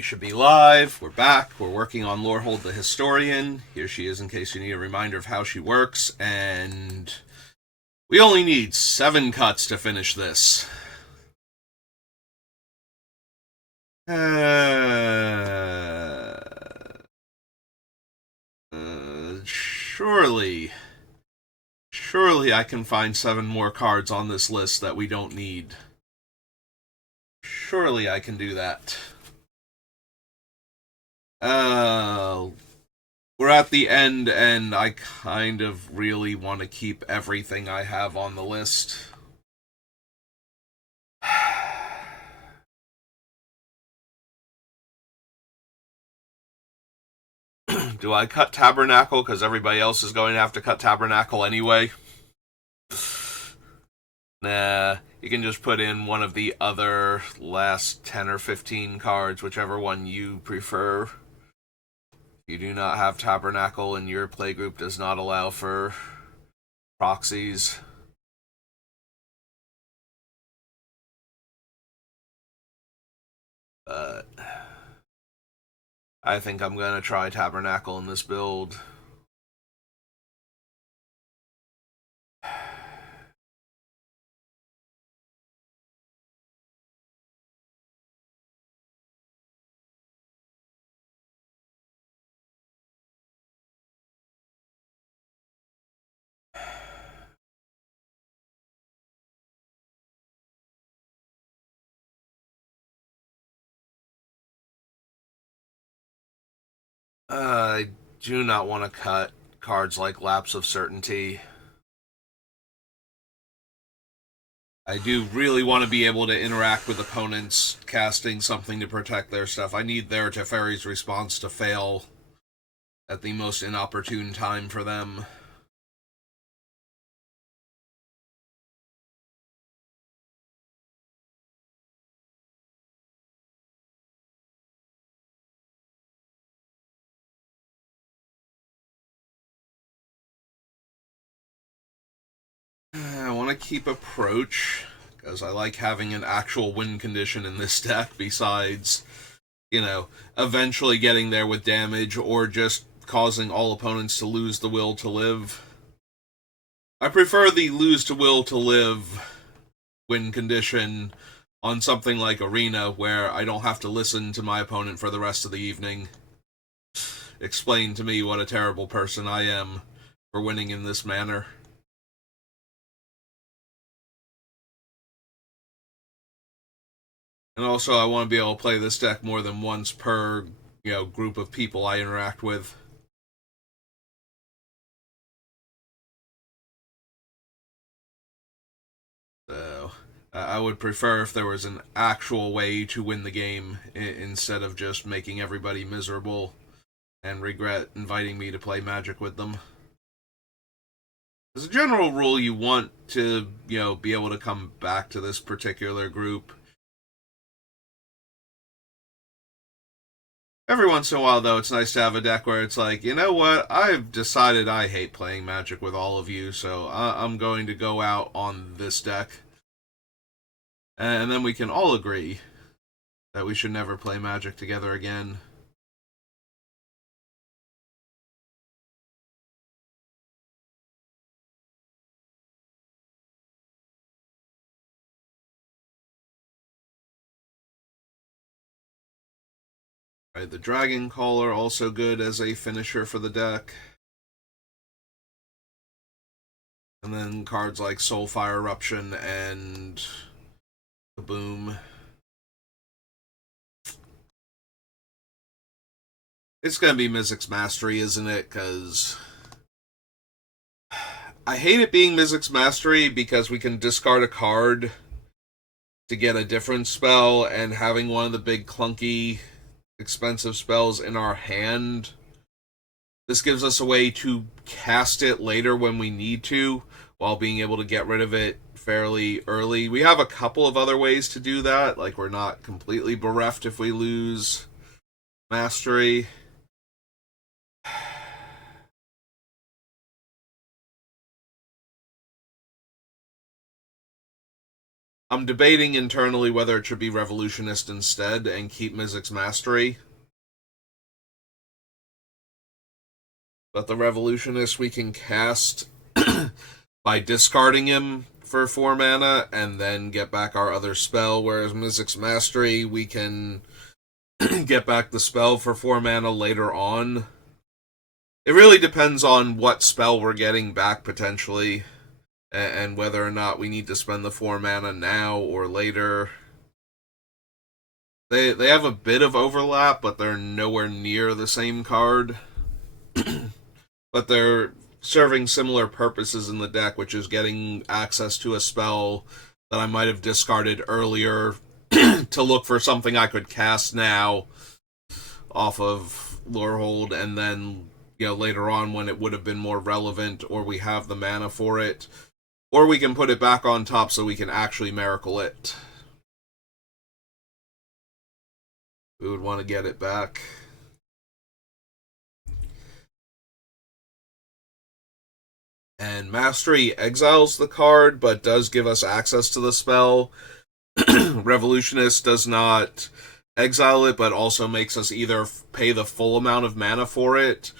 We should be live. We're back. We're working on Lorehold the Historian. Here she is in case you need a reminder of how she works. And we only need 7 cuts to finish this. Surely. Surely I can find 7 more cards on this list that we don't need. Surely I can do that. We're at the end, and I kind of really want to keep everything I have on the list. Do I cut Tabernacle because everybody else is going to have to cut Tabernacle anyway? Nah, you can just put in one of the other last 10 or 15 cards, whichever one you prefer. You do not have Tabernacle and your playgroup does not allow for proxies. But I think I'm going to try Tabernacle in this build. I do not want to cut cards like Lapse of Certainty. I do really want to be able to interact with opponents casting something to protect their stuff. I need their Teferi's Response to fail at the most inopportune time for them. I want to keep Approach, because I like having an actual win condition in this deck besides, eventually getting there with damage or just causing all opponents to lose the will to live. I prefer the lose to will to live win condition on something like Arena, where I don't have to listen to my opponent for the rest of the evening explain to me what a terrible person I am for winning in this manner. And also, I want to be able to play this deck more than once per, group of people I interact with. So, I would prefer if there was an actual way to win the game instead of just making everybody miserable and regret inviting me to play Magic with them. As a general rule, you want to, be able to come back to this particular group. Every once in a while, though, it's nice to have a deck where it's like, you know what? I've decided I hate playing Magic with all of you, so I'm going to go out on this deck. And then we can all agree that we should never play Magic together again. Right, the Dragon Caller also good as a finisher for the deck. And then cards like Soulfire Eruption and Kaboom. It's gonna be Mizzix Mastery, isn't it? Because I hate it being Mizzix Mastery because we can discard a card to get a different spell, and having one of the big clunky expensive spells in our hand. This gives us a way to cast it later when we need to, while being able to get rid of it fairly early. We have a couple of other ways to do that, like we're not completely bereft if we lose Mastery. I'm debating internally whether it should be Revolutionist instead and keep Mizzix's Mastery. But the Revolutionist we can cast by discarding him for 4 mana and then get back our other spell, whereas Mizzix's Mastery we can get back the spell for 4 mana later on. It really depends on what spell we're getting back potentially, and whether or not we need to spend the 4 mana now or later. They have a bit of overlap, but they're nowhere near the same card. But they're serving similar purposes in the deck, which is getting access to a spell that I might have discarded earlier to look for something I could cast now off of Lorehold, and then later on when it would have been more relevant, or we have the mana for it, or we can put it back on top so we can actually miracle it. We would want to get it back. And Mastery exiles the card, but does give us access to the spell. Revolutionist does not exile it, but also makes us either pay the full amount of mana for it,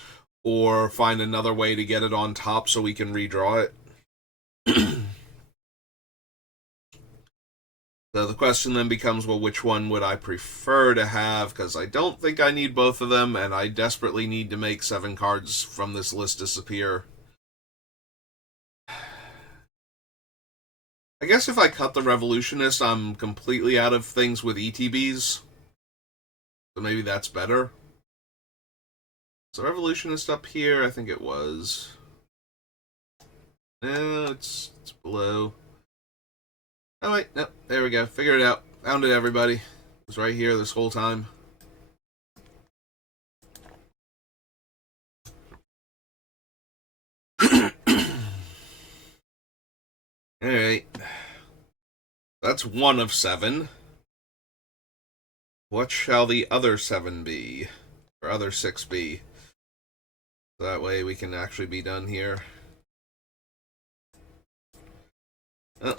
or find another way to get it on top so we can redraw it. So the question then becomes, well, which one would I prefer to have? Because I don't think I need both of them, and I desperately need to make 7 cards from this list disappear. I guess if I cut the Revolutionist, I'm completely out of things with ETBs. So maybe that's better. So Revolutionist up here, I think it was. No, it's below. Oh wait, no, there we go. Figured it out. Found it, everybody. It was right here this whole time. Alright. That's 1 of 7. What shall the other 7 be? Or other 6 be? So that way we can actually be done here. Oh,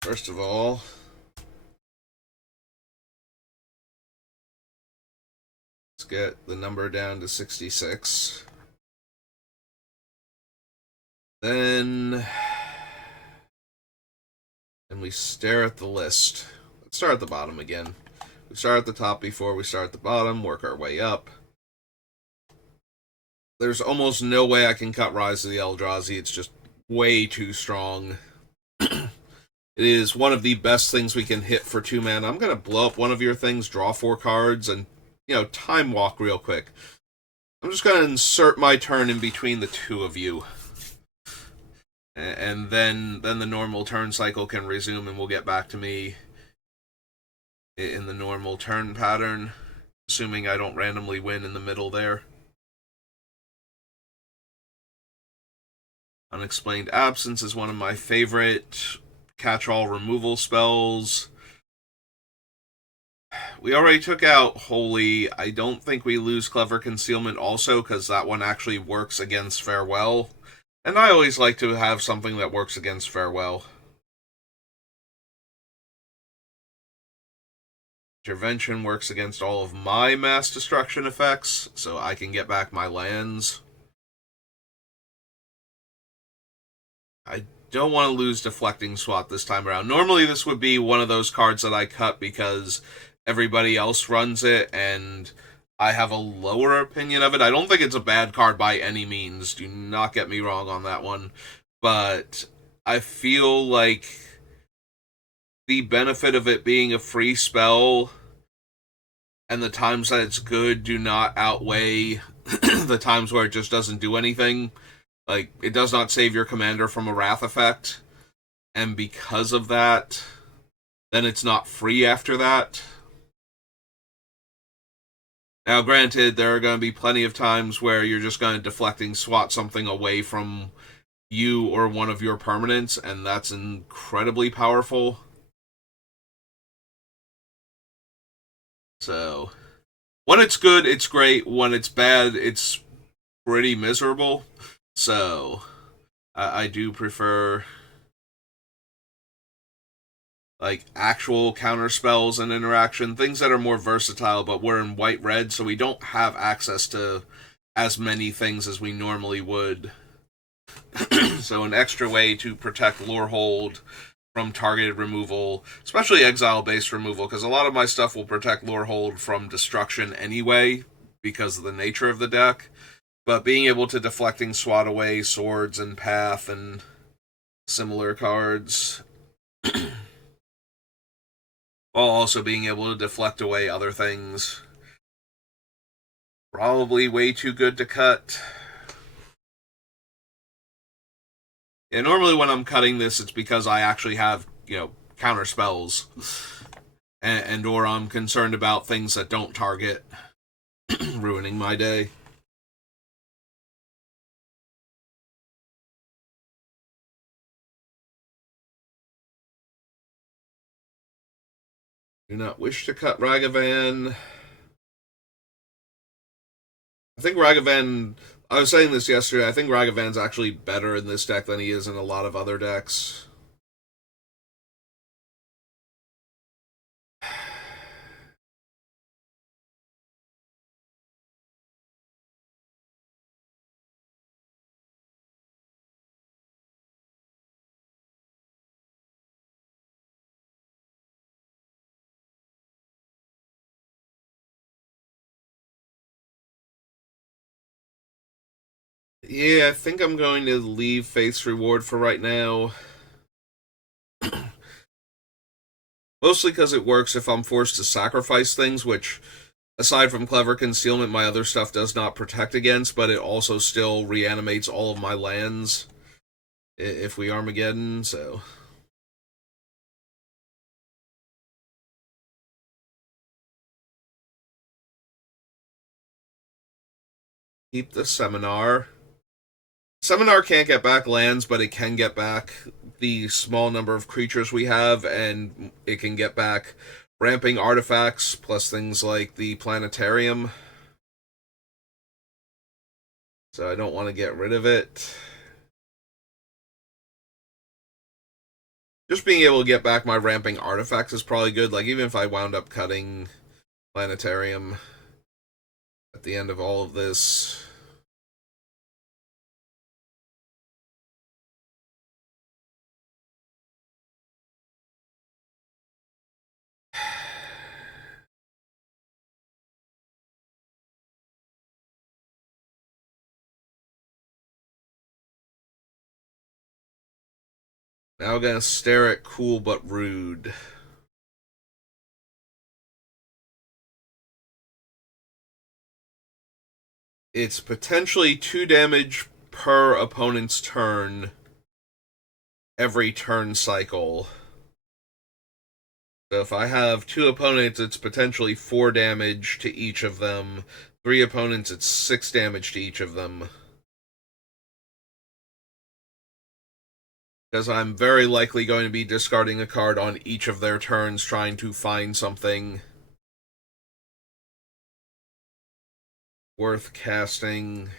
first of all, let's get the number down to 66. Then we stare at the list. Let's start at the bottom again. We start at the top before we start at the bottom, work our way up. There's almost no way I can cut Rise of the Eldrazi. It's just way too strong. It is one of the best things we can hit for 2 mana. I'm going to blow up one of your things, draw 4 cards, and, time walk real quick. I'm just going to insert my turn in between the 2 of you. And then the normal turn cycle can resume, and we'll get back to me in the normal turn pattern, assuming I don't randomly win in the middle there. Unexplained Absence is one of my favorite catch-all removal spells. We already took out Holy. I don't think we lose Clever Concealment also, because that one actually works against Farewell. And I always like to have something that works against Farewell. Intervention works against all of my mass destruction effects, so I can get back my lands. I don't want to lose Deflecting Swat this time around. Normally this would be one of those cards that I cut because everybody else runs it, and I have a lower opinion of it. I don't think it's a bad card by any means. Do not get me wrong on that one. But I feel like the benefit of it being a free spell and the times that it's good do not outweigh the times where it just doesn't do anything. Like, it does not save your commander from a Wrath effect. And because of that, then it's not free after that. Now, granted, there are going to be plenty of times where you're just going to Deflecting Swat something away from you or one of your permanents, and that's incredibly powerful. So, when it's good, it's great. When it's bad, it's pretty miserable. So, I do prefer like actual counter spells and interaction, things that are more versatile, but we're in white red, so we don't have access to as many things as we normally would. So an extra way to protect Lorehold from targeted removal, especially exile-based removal, because a lot of my stuff will protect Lorehold from destruction anyway, because of the nature of the deck. But being able to deflecting swat away swords and path and similar cards, while also being able to deflect away other things. Probably way too good to cut. Yeah, normally when I'm cutting this, it's because I actually have, counter spells. And or I'm concerned about things that don't target ruining my day. Do not wish to cut Ragavan. I think Ragavan. I was saying this yesterday. I think Ragavan's actually better in this deck than he is in a lot of other decks. Yeah, I think I'm going to leave Faith's Reward for right now. Mostly because it works if I'm forced to sacrifice things, which, aside from Clever Concealment, my other stuff does not protect against, but it also still reanimates all of my lands if we Armageddon, so. Keep the Seminar. Seminar can't get back lands, but it can get back the small number of creatures we have, and it can get back ramping artifacts, plus things like the planetarium. So I don't want to get rid of it. Just being able to get back my ramping artifacts is probably good. Like, even if I wound up cutting planetarium at the end of all of this. Now I'm gonna stare at Cool but Rude. It's potentially 2 damage per opponent's turn every turn cycle. So if I have 2 opponents, it's potentially 4 damage to each of them. 3 opponents, it's 6 damage to each of them. Because I'm very likely going to be discarding a card on each of their turns, trying to find something worth casting.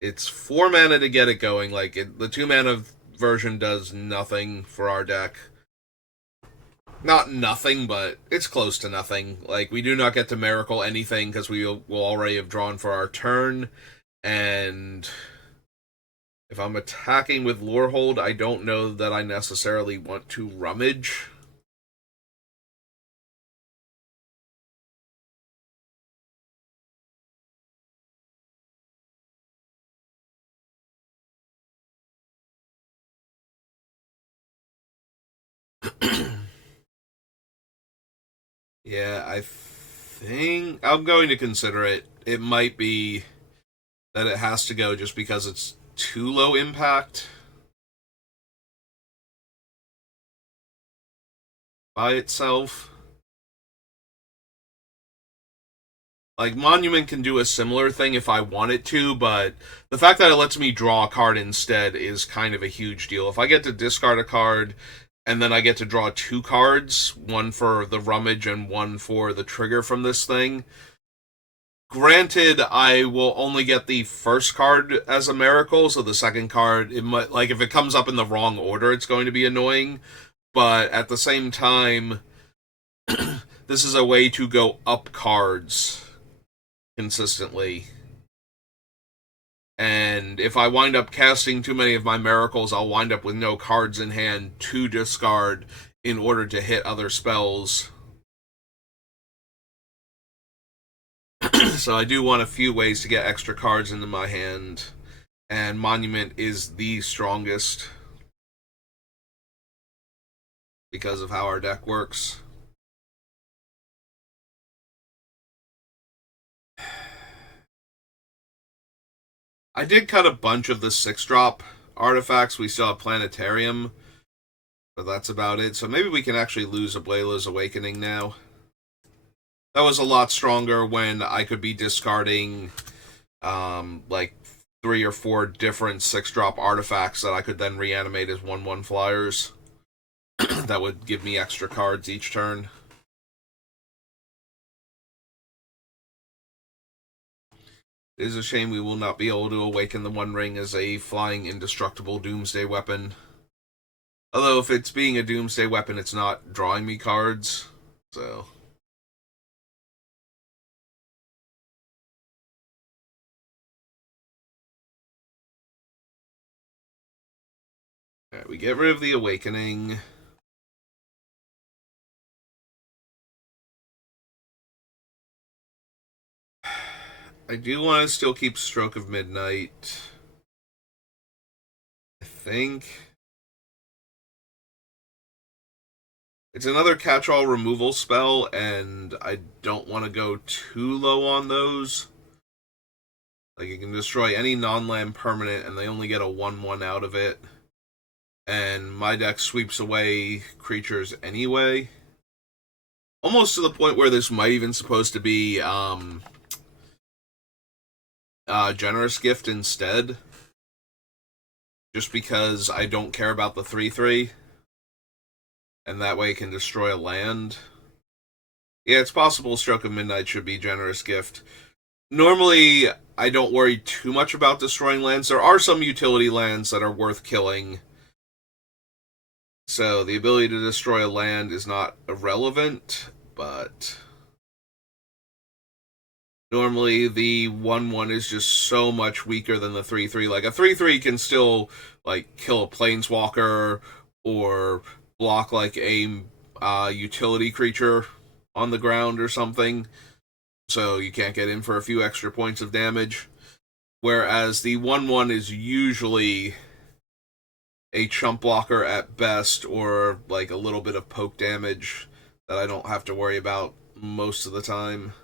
It's 4 mana to get it going. The 2 mana version does nothing for our deck. Not nothing, but it's close to nothing. Like, we do not get to miracle anything because we will already have drawn for our turn, and if I'm attacking with Lorehold, I don't know that I necessarily want to rummage. Yeah, I think I'm going to consider it. It might be that it has to go just because it's too low impact by itself. Like, Monument can do a similar thing if I want it to, but the fact that it lets me draw a card instead is kind of a huge deal. If I get to discard a card, and then I get to draw 2 cards, one for the rummage and one for the trigger from this thing. Granted, I will only get the first card as a miracle, so the second card, it might, like, if it comes up in the wrong order, it's going to be annoying. but at the same time, this is a way to go up cards consistently. And if I wind up casting too many of my miracles, I'll wind up with no cards in hand to discard in order to hit other spells. So I do want a few ways to get extra cards into my hand, and Monument is the strongest because of how our deck works. I did cut a bunch of the 6-drop artifacts. We still have Planetarium, but that's about it. So maybe we can actually lose Ablayla's Awakening now. That was a lot stronger when I could be discarding like 3 or 4 different 6-drop artifacts that I could then reanimate as 1/1 flyers. That would give me extra cards each turn. It is a shame we will not be able to awaken the One Ring as a flying indestructible Doomsday weapon. Although if it's being a Doomsday weapon, it's not drawing me cards, so... Alright, we get rid of the Awakening. I do want to still keep Stroke of Midnight. I think... It's another catch-all removal spell, and I don't want to go too low on those. Like, you can destroy any non-land permanent, and they only get a 1/1 out of it. And my deck sweeps away creatures anyway. Almost to the point where this might even supposed to be Generous Gift instead. Just because I don't care about the 3/3. And that way it can destroy a land. Yeah, it's possible Stroke of Midnight should be Generous Gift. Normally, I don't worry too much about destroying lands. There are some utility lands that are worth killing. So the ability to destroy a land is not irrelevant, but... Normally, the 1/1 is just so much weaker than the 3/3. Like, a 3/3 can still, like, kill a Planeswalker or block, like, a utility creature on the ground or something. So you can't get in for a few extra points of damage. Whereas the 1/1 is usually a chump blocker at best, or, like, a little bit of poke damage that I don't have to worry about most of the time.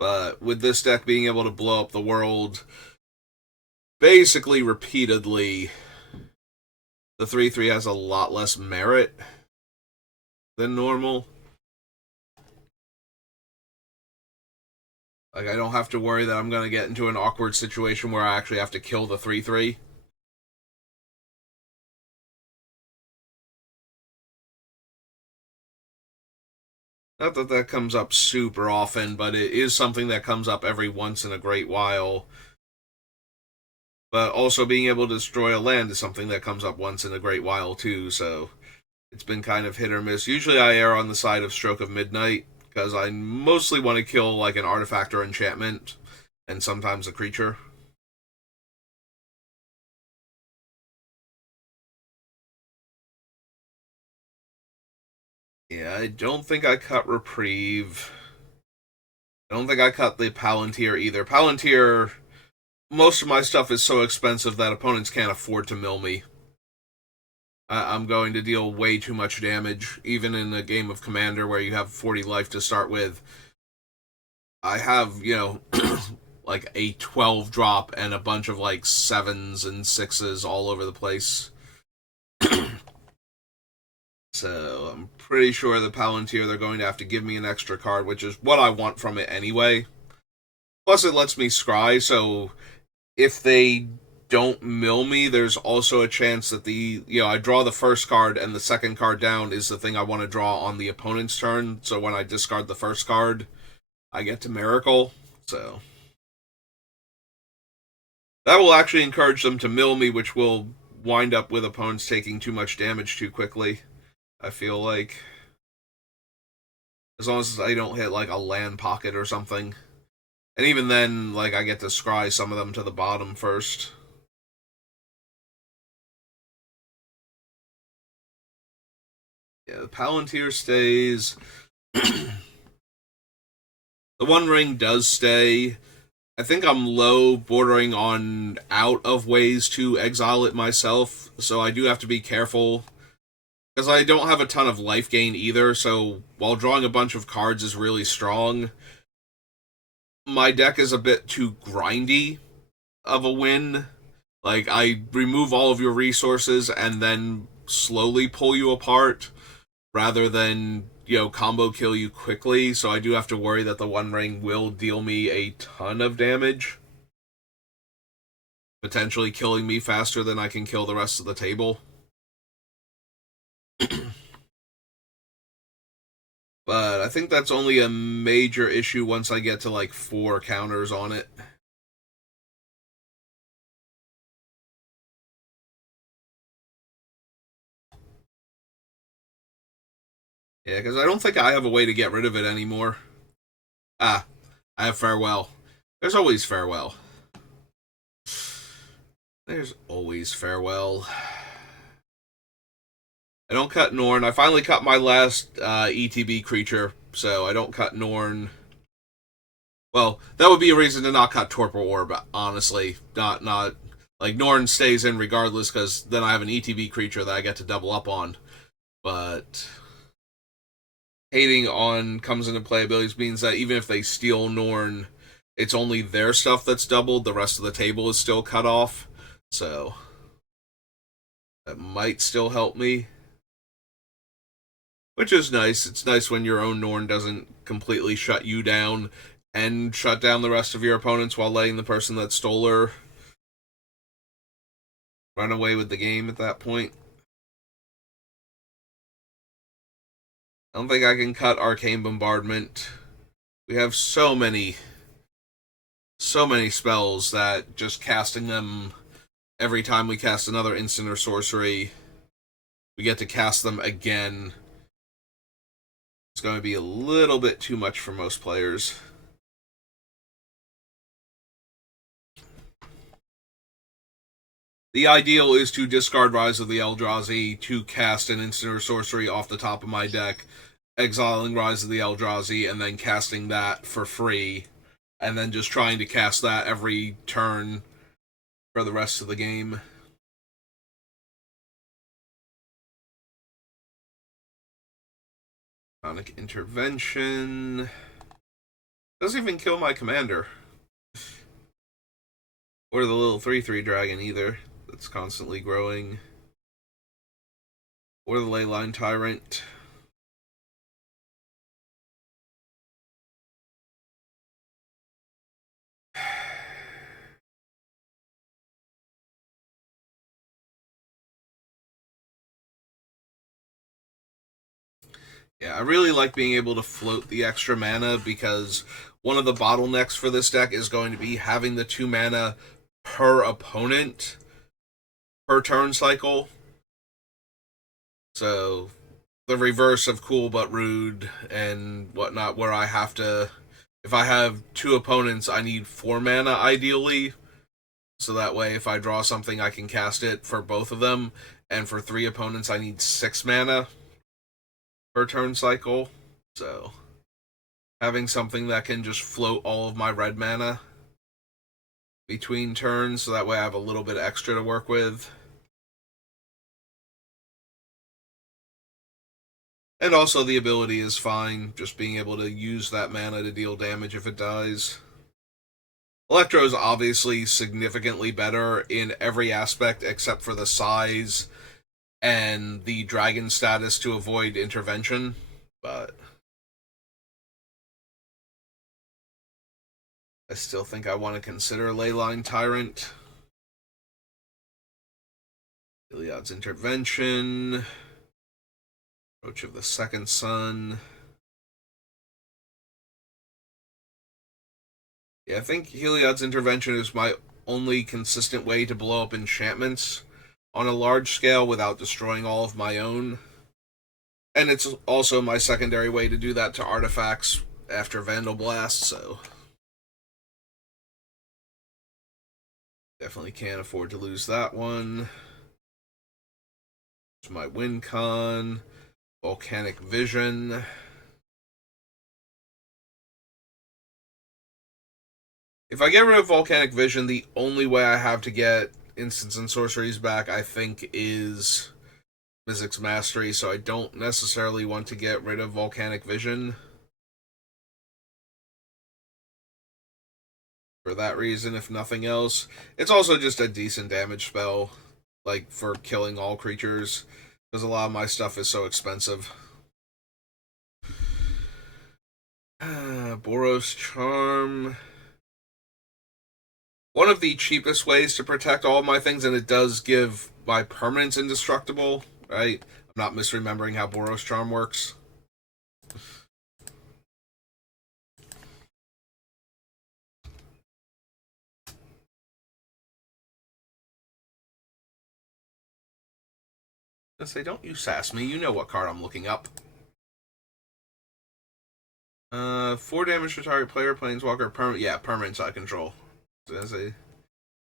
But with this deck being able to blow up the world basically repeatedly, the 3/3 has a lot less merit than normal. Like, I don't have to worry that I'm going to get into an awkward situation where I actually have to kill the 3/3. Not that that comes up super often, but it is something that comes up every once in a great while. But also being able to destroy a land is something that comes up once in a great while too, so it's been kind of hit or miss. Usually I err on the side of Stroke of Midnight, because I mostly want to kill like an artifact or enchantment, and sometimes a creature. Yeah, I don't think I cut Reprieve. I don't think I cut the Palantir either. Palantir, most of my stuff is so expensive that opponents can't afford to mill me. I'm going to deal way too much damage, even in a game of Commander where you have 40 life to start with. I have, like a 12 drop and a bunch of like 7s and 6s all over the place. So I'm pretty sure the Palantir, they're going to have to give me an extra card, which is what I want from it anyway. Plus it lets me scry, so if they don't mill me, there's also a chance that I draw the first card and the second card down is the thing I want to draw on the opponent's turn. So when I discard the first card, I get to Miracle. So that will actually encourage them to mill me, which will wind up with opponents taking too much damage too quickly. I feel like, as long as I don't hit like a land pocket or something, and even then, like I get to scry some of them to the bottom first. Yeah, the Palantir stays. The One Ring does stay. I think I'm low, bordering on out of ways to exile it myself, so I do have to be careful. Because I don't have a ton of life gain either, so while drawing a bunch of cards is really strong, my deck is a bit too grindy of a win. Like, I remove all of your resources and then slowly pull you apart, rather than, combo kill you quickly, so I do have to worry that the One Ring will deal me a ton of damage, potentially killing me faster than I can kill the rest of the table. But I think that's only a major issue once I get to like 4 counters on it. Yeah, because I don't think I have a way to get rid of it anymore. Ah, I have Farewell. There's always Farewell. There's always Farewell. I don't cut Norn. I finally cut my last ETB creature, so I don't cut Norn. Well, that would be a reason to not cut Torpor Orb, honestly. Not like Norn stays in regardless, because then I have an ETB creature that I get to double up on. But hating on comes into playability means that even if they steal Norn, it's only their stuff that's doubled. The rest of the table is still cut off. So that might still help me. Which is nice. It's nice when your own Norn doesn't completely shut you down and shut down the rest of your opponents while letting the person that stole her run away with the game at that point. I don't think I can cut Arcane Bombardment. We have so many spells that just casting them every time we cast another instant or sorcery, we get to cast them again. It's going to be a little bit too much for most players. The ideal is to discard Rise of the Eldrazi to cast an instant or sorcery off the top of my deck, exiling Rise of the Eldrazi, and then casting that for free, and then just trying to cast that every turn for the rest of the game. Sonic Intervention doesn't even kill my commander. Or the little 3/3 dragon either, that's constantly growing. Or the Leyline Tyrant. Yeah, I really like being able to float the extra mana, because one of the bottlenecks for this deck is going to be having the 2 mana per opponent per turn cycle. So the reverse of Cool But Rude and whatnot, where I have to, if I have 2 opponents, I need 4 mana ideally. So that way, if I draw something, I can cast it for both of them. And for 3 opponents, I need 6 mana per turn cycle. So having something that can just float all of my red mana between turns, so that way I have a little bit extra to work with. And also the ability is fine, just being able to use that mana to deal damage if it dies. Electro is obviously significantly better in every aspect except for the size and the dragon status to avoid intervention, but I still think I want to consider Leyline Tyrant. Iliad's Intervention. Approach of the Second Sun. Yeah, I think Heliod's Intervention is my only consistent way to blow up enchantments, on a large scale without destroying all of my own. And it's also my secondary way to do that to artifacts after Vandal Blast, so definitely can't afford to lose that one. It's my win con. Volcanic Vision. If I get rid of Volcanic Vision, the only way I have to get instants and sorceries back, I think, is Mizzix Mastery, so I don't necessarily want to get rid of Volcanic Vision. For that reason, if nothing else. It's also just a decent damage spell, like, for killing all creatures, because a lot of my stuff is so expensive. Boros Charm. One of the cheapest ways to protect all of my things, and it does give my permanents indestructible, right? I'm not misremembering how Boros Charm works. I say, don't you sass me. You know what card I'm looking up. 4 damage to target player, planeswalker, permanent. Yeah, permanents I control.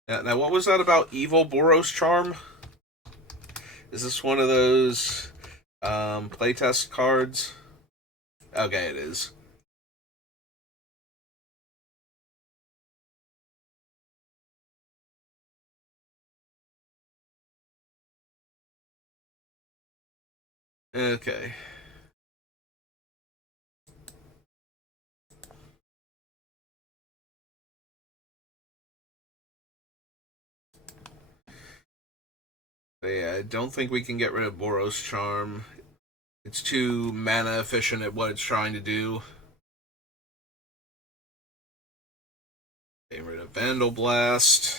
Now, what was that about evil Boros Charm? Is this one of those playtest cards? Okay, it is. Okay. But yeah, I don't think we can get rid of Boros Charm. It's too mana efficient at what it's trying to do. Getting rid of Vandal Blast.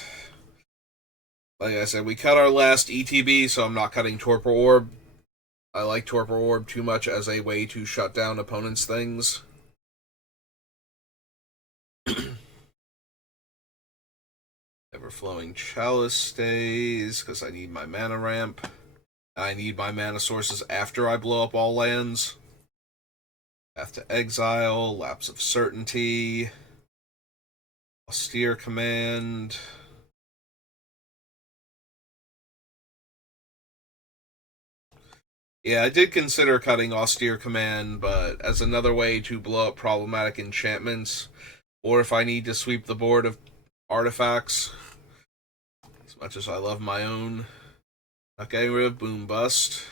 Like I said, we cut our last ETB, so I'm not cutting Torpor Orb. I like Torpor Orb too much as a way to shut down opponents' things. Everflowing Chalice stays, because I need my mana ramp. I need my mana sources after I blow up all lands. Path to Exile, Lapse of Certainty, Austere Command. Yeah, I did consider cutting Austere Command, but as another way to blow up problematic enchantments, or if I need to sweep the board of artifacts, as much as I love my own. Not getting rid of Boom Bust.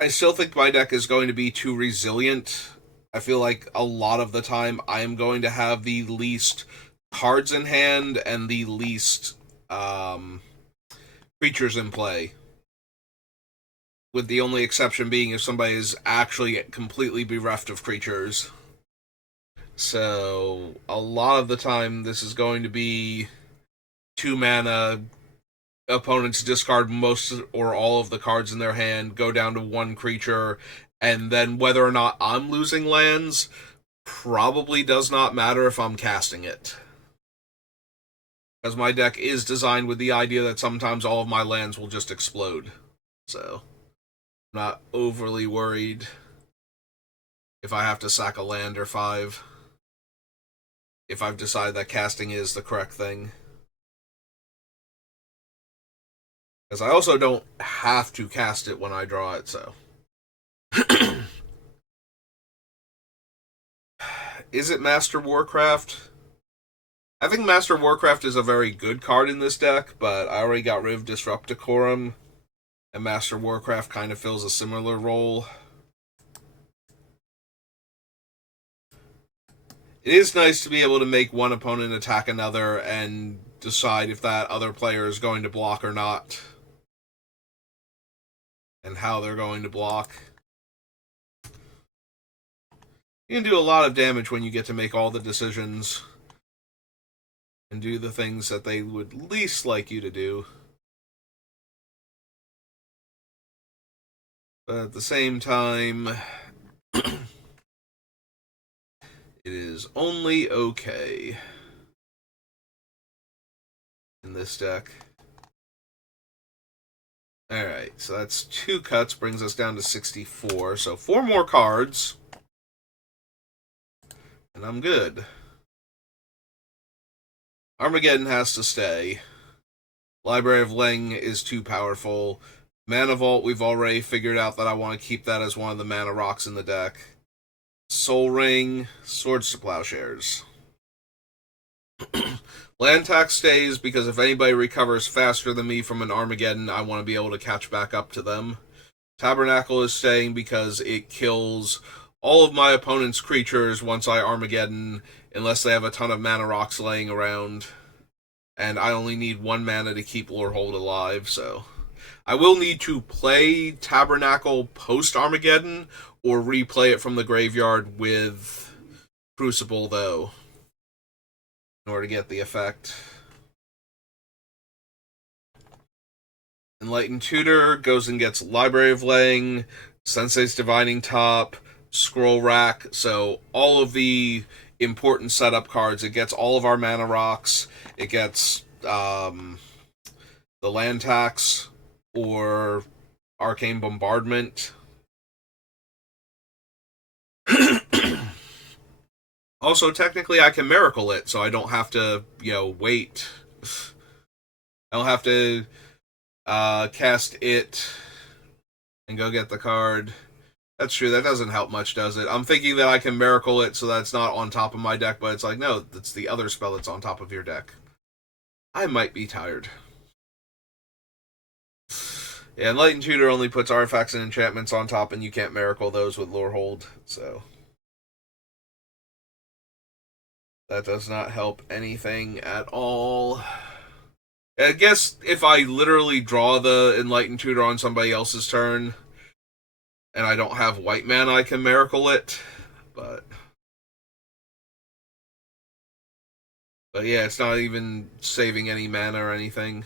I still think my deck is going to be too resilient. I feel like a lot of the time I am going to have the least cards in hand and the least creatures in play. With the only exception being if somebody is actually completely bereft of creatures. So, a lot of the time, this is going to be 2 mana, opponents discard most or all of the cards in their hand, go down to 1 creature, and then whether or not I'm losing lands probably does not matter if I'm casting it. Because my deck is designed with the idea that sometimes all of my lands will just explode. So, I'm not overly worried if I have to sack a land or 5. If I've decided that casting is the correct thing. Because I also don't have to cast it when I draw it, so. Is it Master Warcraft? I think Master Warcraft is a very good card in this deck, but I already got rid of Disrupt Decorum, and Master Warcraft kind of fills a similar role. It is nice to be able to make one opponent attack another and decide if that other player is going to block or not, and how they're going to block. You can do a lot of damage when you get to make all the decisions and do the things that they would least like you to do. But at the same time, it is only okay. in this deck. Alright, so that's 2 cuts, brings us down to 64. So 4 more cards, and I'm good. Armageddon has to stay. Library of Leng is too powerful. Mana Vault, we've already figured out that I want to keep that as one of the mana rocks in the deck. Soul Ring, Swords to Plowshares. Land tax stays because if anybody recovers faster than me from an Armageddon, I want to be able to catch back up to them. Tabernacle is staying because it kills all of my opponent's creatures once I Armageddon, unless they have a ton of mana rocks laying around. And I only need 1 mana to keep Lorehold alive, so... I will need to play Tabernacle post-Armageddon, or replay it from the graveyard with Crucible, though, in order to get the effect. Enlightened Tutor goes and gets Library of Leng, Sensei's Divining Top, Scroll Rack, so all of the important setup cards. It gets all of our mana rocks. It gets the land tax or Arcane Bombardment. Also, technically, I can Miracle it, so I don't have to, wait. I don't have to cast it and go get the card. That's true, that doesn't help much, does it? I'm thinking that I can Miracle it so that's not on top of my deck, but it's like, no, that's the other spell that's on top of your deck. I might be tired. Yeah, Enlightened Tutor only puts artifacts and enchantments on top, and you can't Miracle those with Lorehold, so... that does not help anything at all. I guess if I literally draw the Enlightened Tutor on somebody else's turn, and I don't have white mana, I can Miracle it, but yeah, it's not even saving any mana or anything.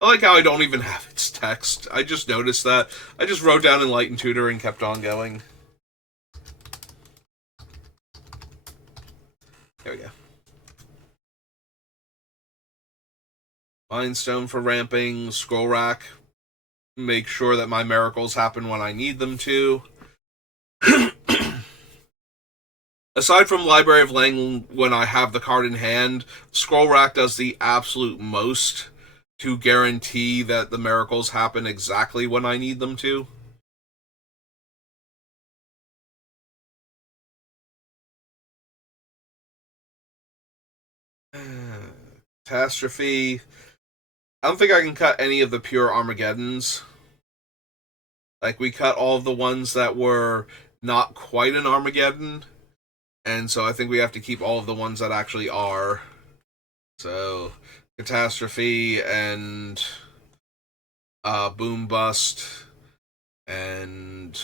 I like how I don't even have its text. I just noticed that. I just wrote down Enlightened Tutor and kept on going. There we go. Mind Stone for ramping, Scroll Rack. Make sure that my miracles happen when I need them to. Aside from Library of Leng, when I have the card in hand, Scroll Rack does the absolute most to guarantee that the miracles happen exactly when I need them to. Catastrophe. I don't think I can cut any of the pure Armageddons. Like, we cut all of the ones that were not quite an Armageddon, and so I think we have to keep all of the ones that actually are. So, Catastrophe and Boom Bust and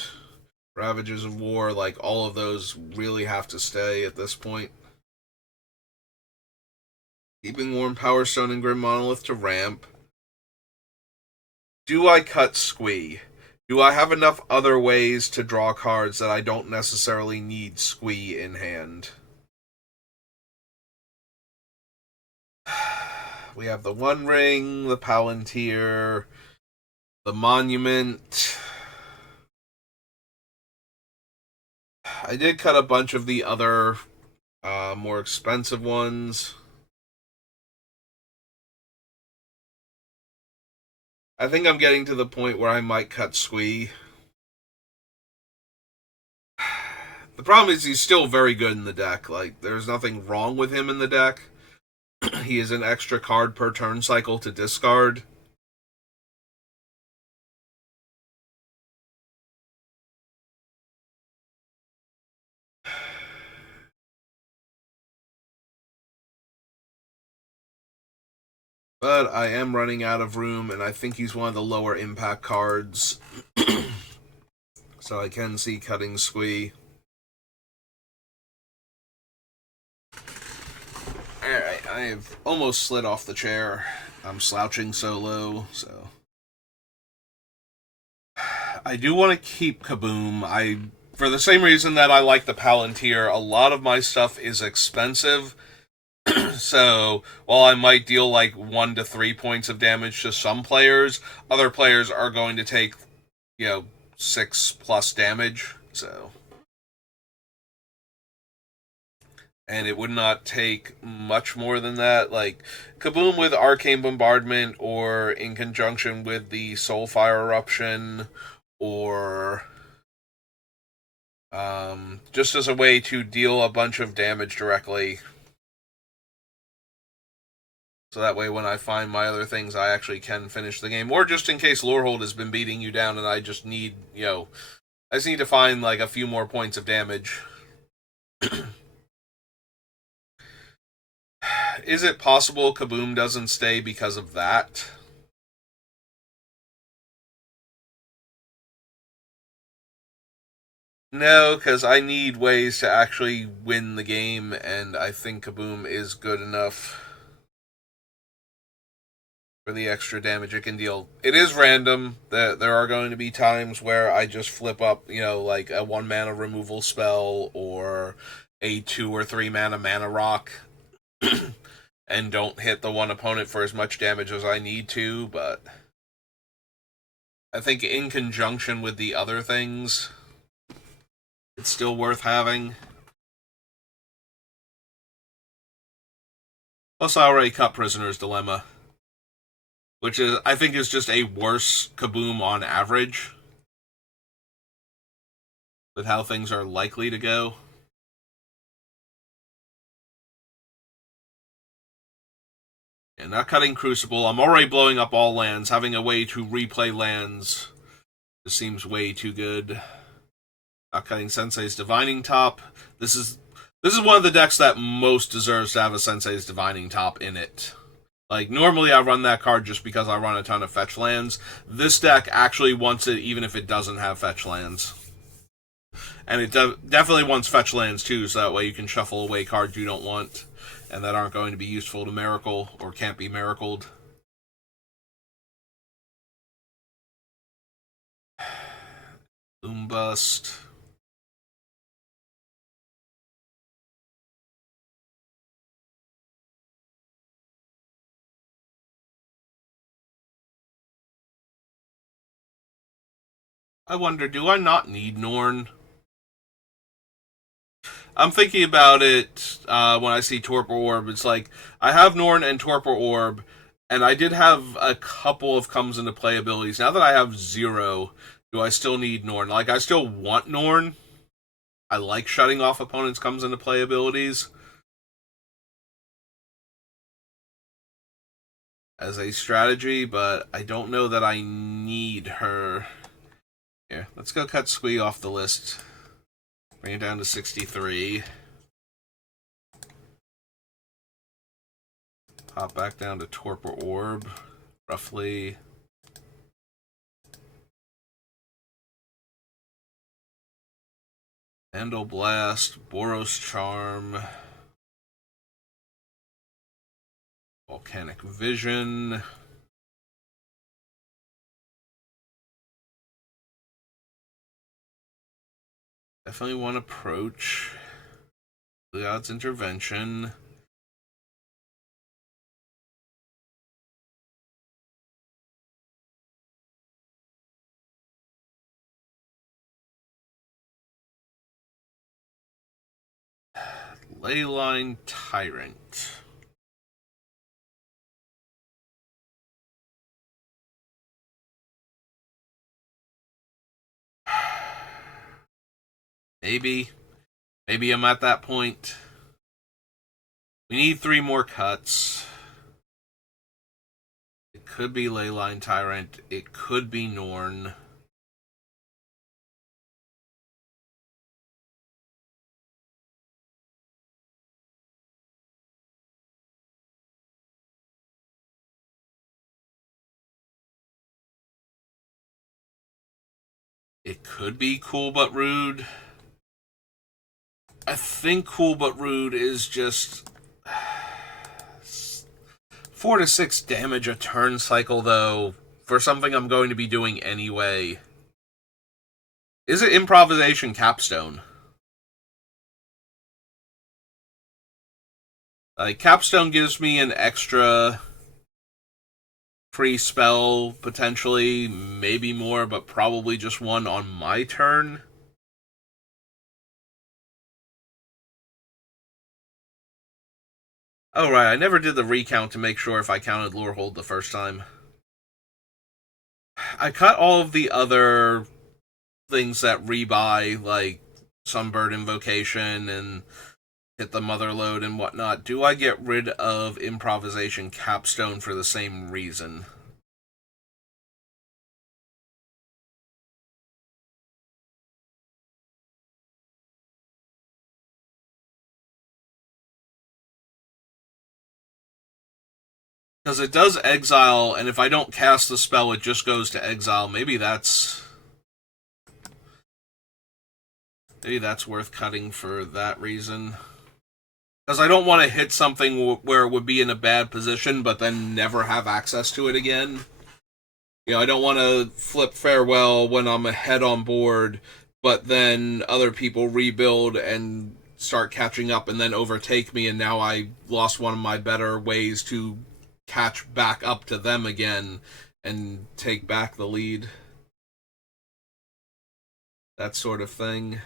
Ravages of War, like, all of those really have to stay at this point. Keeping Warm, Power Stone, and Grim Monolith to ramp. Do I cut Squee? Do I have enough other ways to draw cards that I don't necessarily need Squee in hand? We have the One Ring, the Palantir, the Monument. I did cut a bunch of the other more expensive ones. I think I'm getting to the point where I might cut Squee. The problem is he's still very good in the deck. Like, there's nothing wrong with him in the deck. He is an extra card per turn cycle to discard. But I am running out of room, and I think he's one of the lower impact cards. So I can see cutting Squee. Alright, I've almost slid off the chair. I'm slouching so low, so... I do want to keep Kaboom. For the same reason that I like the Palantir, a lot of my stuff is expensive, So while I might deal like 1 to 3 points of damage to some players, other players are going to take, you know, 6 plus damage. So, and it would not take much more than that. Like Kaboom with Arcane Bombardment, or in conjunction with the Soulfire Eruption, or just as a way to deal a bunch of damage directly. So that way, when I find my other things, I actually can finish the game. Or just in case Lorehold has been beating you down and I just need, I just need to find like a few more points of damage. Is it possible Kaboom doesn't stay because of that? No, because I need ways to actually win the game, and I think Kaboom is good enough for the extra damage it can deal. It is random. There are going to be times where I just flip up, like a 1 mana removal spell or a 2 or 3 mana rock and don't hit the one opponent for as much damage as I need to, but I think in conjunction with the other things, it's still worth having. Plus, I already cut Prisoner's Dilemma, which is I think is just a worse Kaboom on average with how things are likely to go. And not cutting Crucible, I'm already blowing up all lands. Having a way to replay lands just seems way too good. Not cutting Sensei's Divining Top. This is one of the decks that most deserves to have a Sensei's Divining Top in it. Like, normally I run that card just because I run a ton of fetch lands. This deck actually wants it even if it doesn't have fetch lands. And it definitely wants fetch lands too, so that way you can shuffle away cards you don't want and that aren't going to be useful to miracle or can't be miracled. Boombust. I wonder, do I not need Norn? I'm thinking about it when I see Torpor Orb. It's like, I have Norn and Torpor Orb, and I did have a couple of comes into play abilities. Now that I have 0, do I still need Norn? Like, I still want Norn. I like shutting off opponents' comes into play abilities as a strategy, but I don't know that I need her. Here, let's go cut Squee off the list. Bring it down to 63. Pop back down to Torpor Orb, roughly. Vandal Blast, Boros Charm, Volcanic Vision. Definitely want Approach. The Odds Intervention. Leyline Tyrant. Maybe. Maybe I'm at that point. We need 3 more cuts. It could be Leyline Tyrant. It could be Norn. It could be Cool But Rude. I think Cool But Rude is just 4 to 6 damage a turn cycle, though, for something I'm going to be doing anyway. Is it Improvisation Capstone? Like, Capstone gives me an extra free spell, potentially, maybe more, but probably just one on my turn. Oh, right, I never did the recount to make sure if I counted Lorehold the first time. I cut all of the other things that rebuy, like Sunbird Invocation and hit the Mother Load and whatnot. Do I get rid of Improvisation Capstone for the same reason? Because it does exile, and if I don't cast the spell, it just goes to exile. Maybe that's worth cutting for that reason. Because I don't want to hit something where it would be in a bad position, but then never have access to it again. I don't want to flip farewell when I'm ahead on board, but then other people rebuild and start catching up and then overtake me, and now I lost one of my better ways to catch back up to them again and take back the lead. That sort of thing.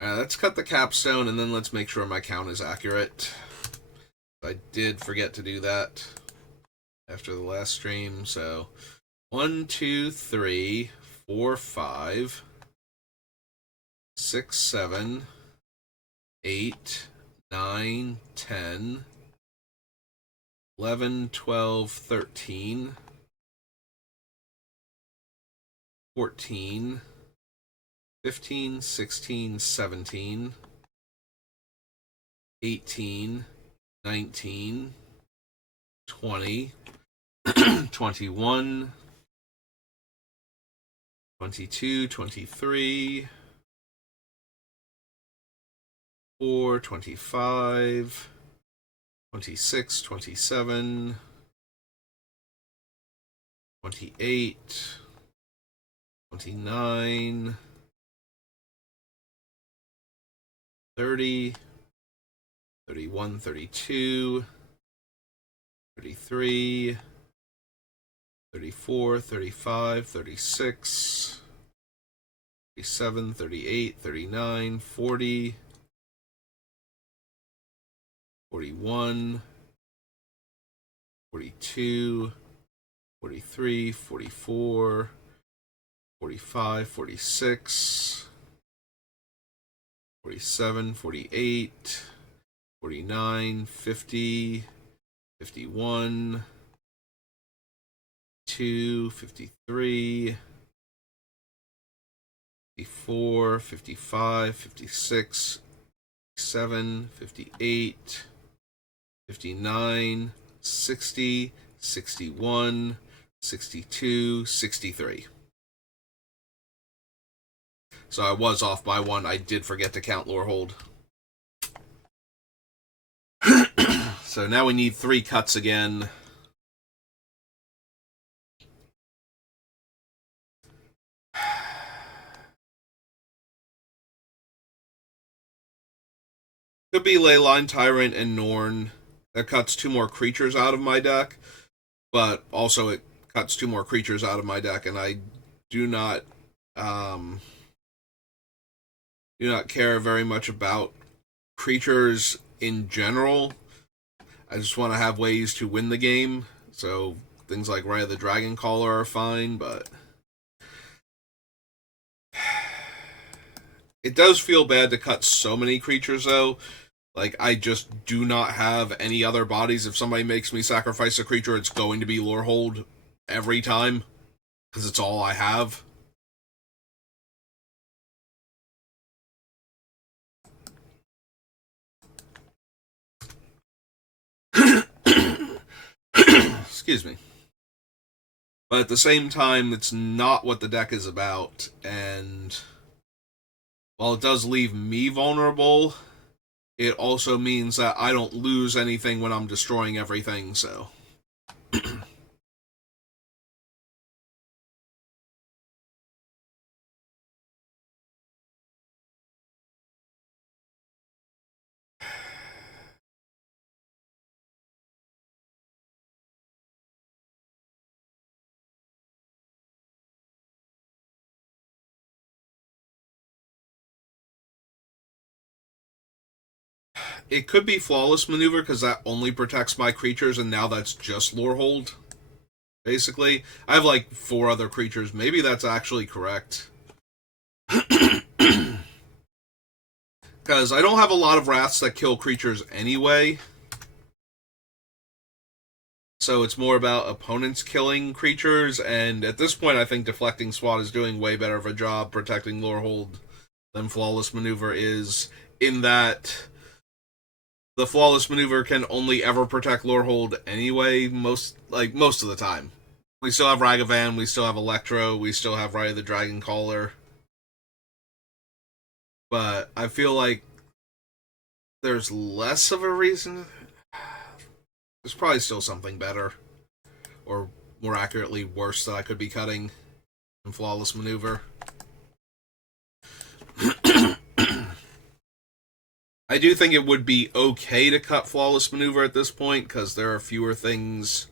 Let's cut the capstone and then let's make sure my count is accurate. I did forget to do that after the last stream, so 1, 2, 3, 4, 5, 6, 7, 8, 9, 10, 11, 12, 13, 14, 15, 16, 17, 18, 19, 20, 21, 22, 23, 4, 25, 26, 27, 28, 29, 30, 31, 32, 33, 34, 35, 36, 37, 38, 39, 40, 41, 42, 43, 44, 45, 46, 47, 48, 49, 50, 51, 52, 53, 54, 55, 56, 57, 58, 59, 60, 61, 62, 63. So I was off by one. I did forget to count Lorehold. So now we need 3 cuts again. Could be Leyline Tyrant and Norn. That cuts 2 more creatures out of my deck, but also it cuts 2 more creatures out of my deck, and I do not care very much about creatures in general. I just want to have ways to win the game. So things like Ray of the Dragon Caller are fine, but it does feel bad to cut so many creatures though. Like, I just do not have any other bodies. If somebody makes me sacrifice a creature, it's going to be Lorehold every time because it's all I have. Excuse me. But at the same time, it's not what the deck is about, and while it does leave me vulnerable, it also means that I don't lose anything when I'm destroying everything, so. It could be Flawless Maneuver because that only protects my creatures, and now that's just Lorehold. Basically, I have like 4 other creatures. Maybe that's actually correct. Because I don't have a lot of wraths that kill creatures anyway. So it's more about opponents killing creatures, and at this point I think Deflecting Swat is doing way better of a job protecting Lorehold than Flawless Maneuver is, in that the Flawless Maneuver can only ever protect Lorehold anyway, most of the time. We still have Ragavan, we still have Electro, we still have Rite of the Dragon Caller. But I feel like there's less of a reason. There's probably still something better, or more accurately, worse that I could be cutting than Flawless Maneuver. I do think it would be okay to cut Flawless Maneuver at this point, because there are fewer things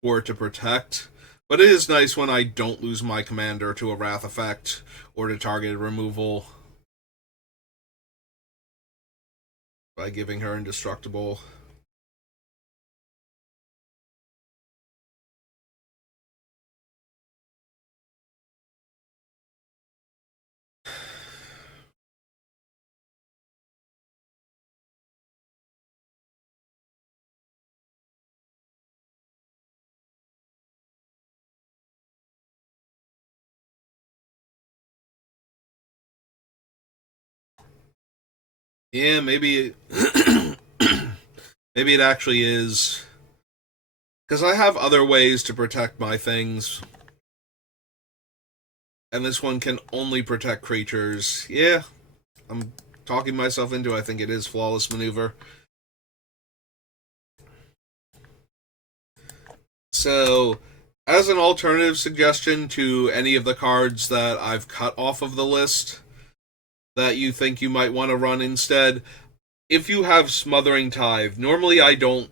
for it to protect. But it is nice when I don't lose my commander to a Wrath effect or to targeted removal by giving her Indestructible. Yeah, maybe maybe it actually is, because I have other ways to protect my things, and this one can only protect creatures. Yeah, I'm talking myself into it. I think it is Flawless Maneuver. So, as an alternative suggestion to any of the cards that I've cut off of the list that you think you might want to run instead, if you have Smothering Tithe, normally I don't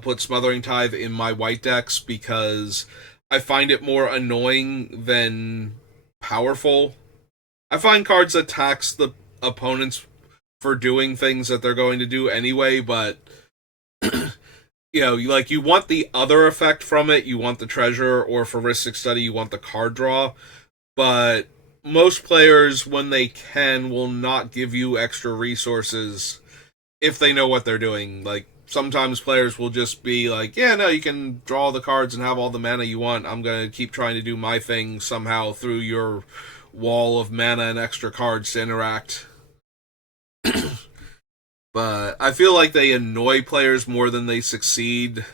put Smothering Tithe in my white decks because I find it more annoying than powerful. I find cards that tax the opponents for doing things that they're going to do anyway, but you want the other effect from it. You want the treasure, or for Ristic Study, you want the card draw. But most players, when they can, will not give you extra resources if they know what they're doing. Like, sometimes players will just be like, yeah, no, you can draw the cards and have all the mana you want. I'm going to keep trying to do my thing somehow through your wall of mana and extra cards to interact. But I feel like they annoy players more than they succeed.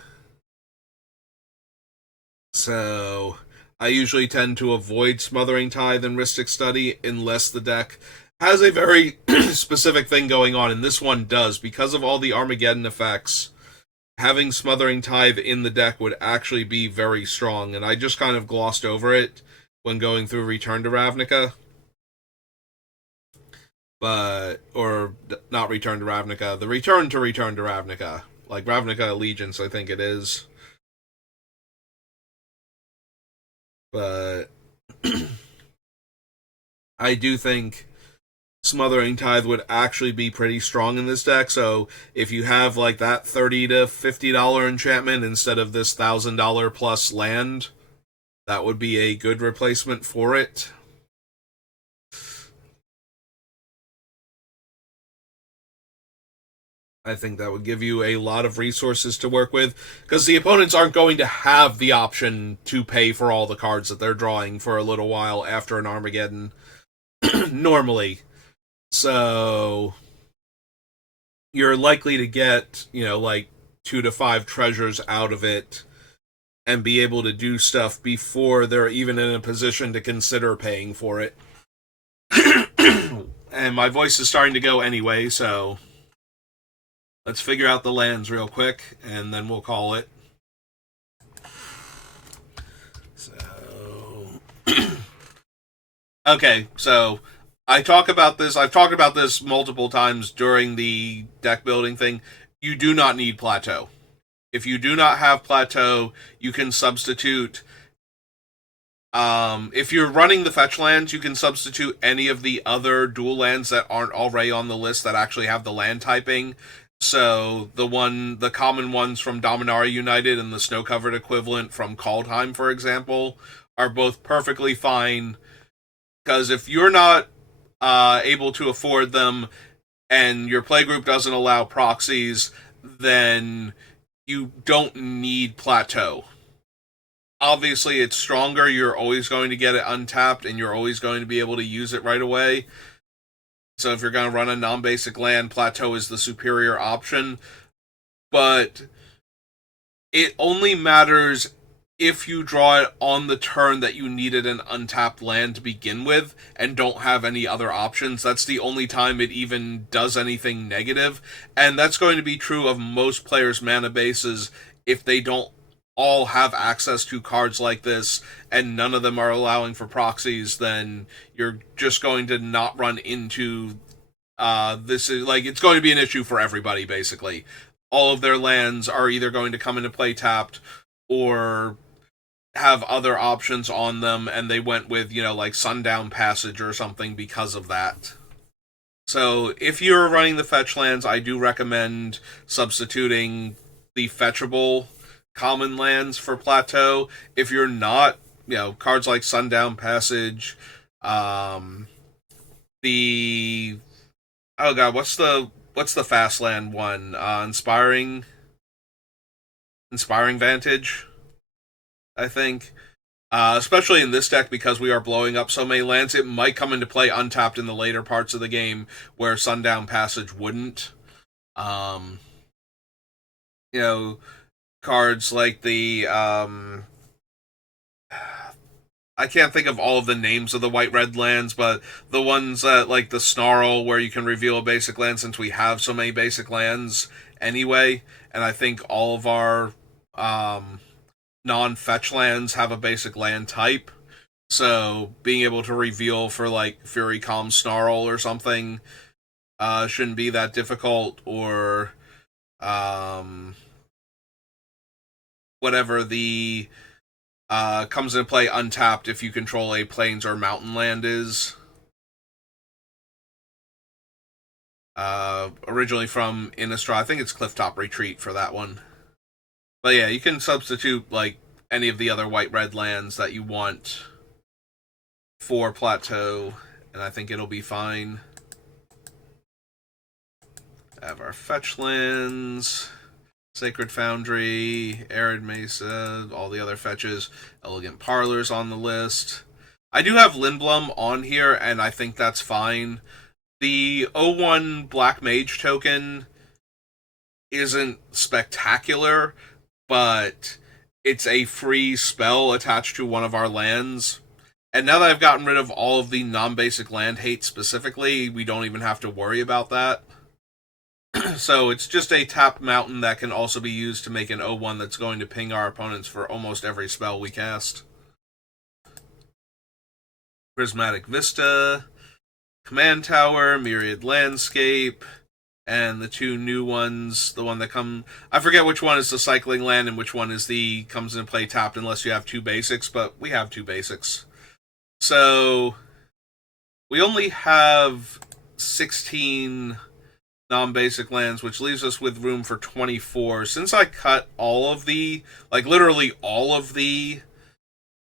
So I usually tend to avoid Smothering Tithe and Ristic Study unless the deck has a very specific thing going on, and this one does. Because of all the Armageddon effects, having Smothering Tithe in the deck would actually be very strong, and I just kind of glossed over it when going through Return to Ravnica. Or not Return to Ravnica, the Return to Ravnica. Like Ravnica Allegiance, I think it is. But I do think Smothering Tithe would actually be pretty strong in this deck. So if you have like that $30 to $50 enchantment instead of this $1,000 plus land, that would be a good replacement for it. I think that would give you a lot of resources to work with, because the opponents aren't going to have the option to pay for all the cards that they're drawing for a little while after an Armageddon normally. So you're likely to get, like 2 to 5 treasures out of it and be able to do stuff before they're even in a position to consider paying for it. And my voice is starting to go anyway, so let's figure out the lands real quick, and then we'll call it. So, okay, so I've talked about this multiple times during the deck building thing. You do not need Plateau. If you do not have Plateau, you can substitute If you're running the fetch lands, you can substitute any of the other dual lands that aren't already on the list that actually have the land typing. So the common ones from Dominaria United and the snow-covered equivalent from Kaldheim, for example, are both perfectly fine. Because if you're not able to afford them and your playgroup doesn't allow proxies, then you don't need Plateau. Obviously, it's stronger. You're always going to get it untapped, and you're always going to be able to use it right away. So if you're going to run a non-basic land, Plateau is the superior option. But it only matters if you draw it on the turn that you needed an untapped land to begin with and don't have any other options. That's the only time it even does anything negative. And that's going to be true of most players' mana bases if they don't all have access to cards like this and none of them are allowing for proxies. Then you're just going to not run into this is like it's going to be an issue for everybody basically. All of their lands are either going to come into play tapped or have other options on them, and they went with, like Sundown Passage or something because of that. So if you're running the fetch lands, I do recommend substituting the fetchable common lands for Plateau. If you're not, cards like Sundown Passage, the oh god, what's the fast land one? Inspiring Vantage, I think. Especially in this deck, because we are blowing up so many lands, it might come into play untapped in the later parts of the game where Sundown Passage wouldn't. Um, Cards like the I can't think of all of the names of the white-red lands, but the ones that, like the Snarl, where you can reveal a basic land since we have so many basic lands anyway, and I think all of our non-fetch lands have a basic land type. So being able to reveal for like Fury Calm Snarl or something shouldn't be that difficult, or whatever the comes into play untapped if you control a plains or mountain land is. Originally from Innistrad, I think it's Clifftop Retreat for that one. But yeah, you can substitute like any of the other white-red lands that you want for Plateau, and I think it'll be fine. Have our fetch lands, Sacred Foundry, Arid Mesa, all the other fetches, Elegant Parlors on the list. I do have Lindblum on here, and I think that's fine. The 01 Black Mage token isn't spectacular, but it's a free spell attached to one of our lands. And now that I've gotten rid of all of the non-basic land hate specifically, we don't even have to worry about that. So it's just a tap mountain that can also be used to make an 01 that's going to ping our opponents for almost every spell we cast. Prismatic Vista, Command Tower, Myriad Landscape, and the two new ones, the one that come... I forget which one is the cycling land and which one is the comes into play tapped unless you have two basics, but we have two basics. So we only have 16 non-basic lands, which leaves us with room for 24. Since I cut all of the, like literally all of the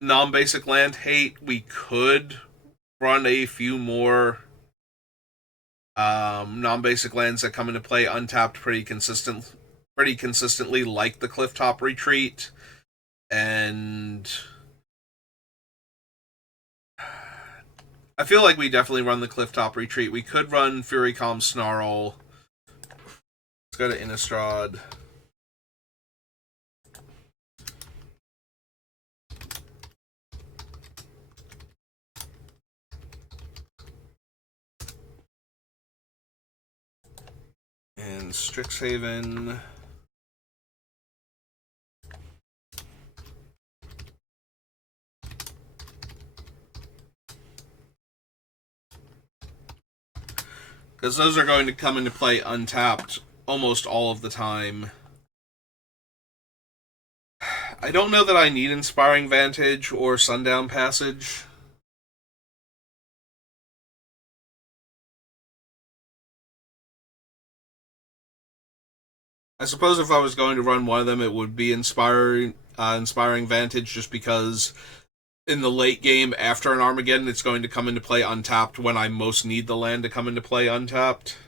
non-basic land hate, we could run a few more non-basic lands that come into play untapped pretty consistently, like the Clifftop Retreat, and I feel like we definitely run the Clifftop Retreat. We could run Fury Calm Snarl. Let's go to Innistrad. And Strixhaven. Because those are going to come into play untapped almost all of the time. I don't know that I need Inspiring Vantage or Sundown Passage. I suppose if I was going to run one of them, it would be Inspiring Vantage, just because in the late game after an Armageddon, it's going to come into play untapped when I most need the land to come into play untapped.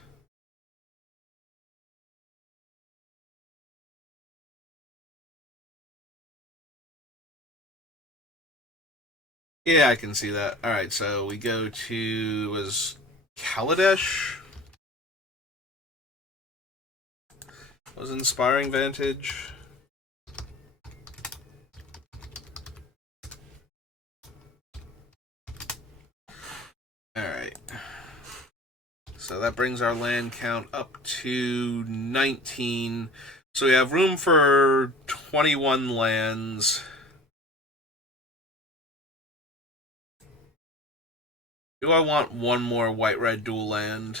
Yeah, I can see that. Alright, so we go to... was Kaladesh? Was Inspiring Vantage? Alright. So that brings our land count up to 19. So we have room for 21 lands. Do I want one more white-red dual land?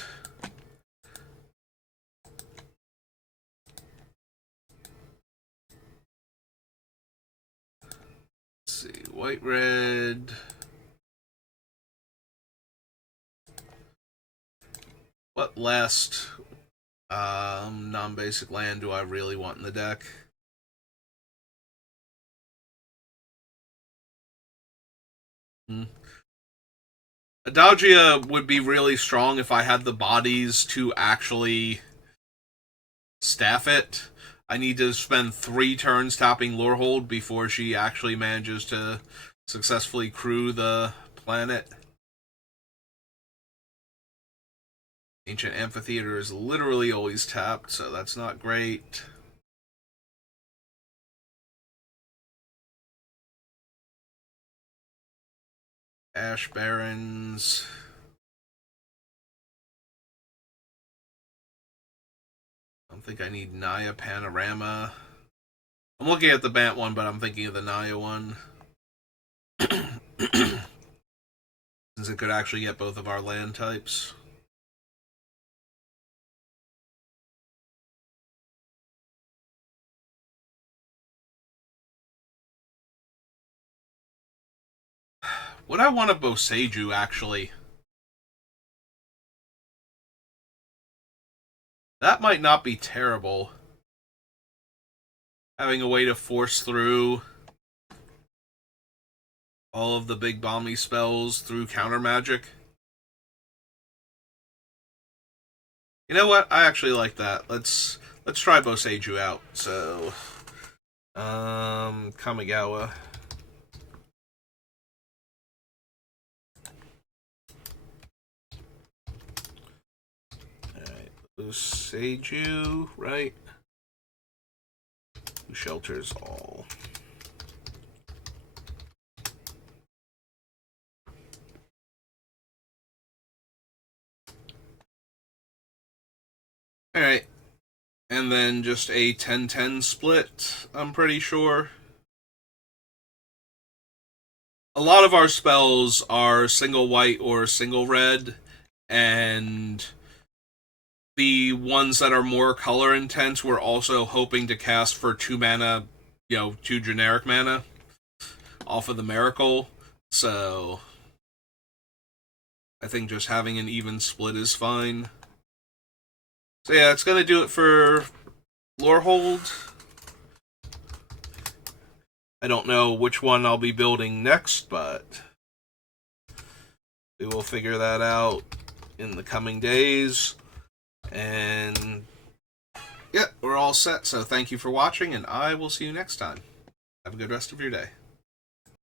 Let's see, white-red. What last non-basic land do I really want in the deck? Adagia would be really strong if I had the bodies to actually staff it. I need to spend 3 turns tapping Lorehold before she actually manages to successfully crew the planet. Ancient Amphitheater is literally always tapped, so that's not great. Ash Barrens. I don't think I need Naya Panorama. I'm looking at the Bant one, but I'm thinking of the Naya one. Since it could actually get both of our land types. Would I want a Boseiju, actually? That might not be terrible. Having a way to force through all of the big bomby spells through counter magic. You know what? I actually like that. Let's try Boseiju out. So, Kamigawa. Alright, Boseiju, right? Who shelters all? Alright. And then just a 10-10 split, I'm pretty sure. A lot of our spells are single white or single red, and the ones that are more color intense, we're also hoping to cast for 2 mana, 2 generic mana off of the Miracle. So I think just having an even split is fine. So yeah, it's gonna do it for Lorehold. I don't know which one I'll be building next, but we will figure that out in the coming days. And yeah, we're all set. So thank you for watching, and I will see you next time. Have a good rest of your day.